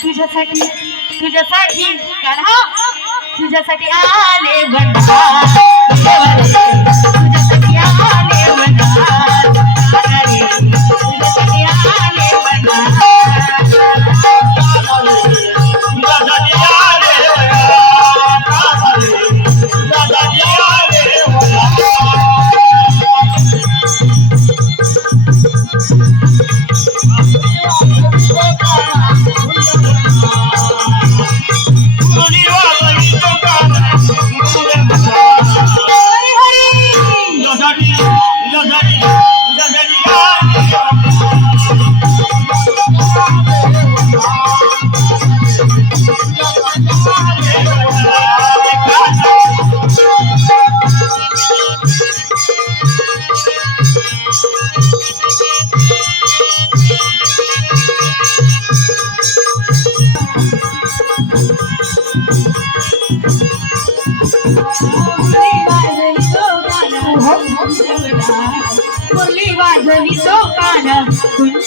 तुझ्यासाठी तुझ्यासाठी कान्हा तुझ्यासाठी आले बंडा तुझ्यासाठी आले बंडा तुझ्यासाठी आले बंडा मुरली वाजली तो कान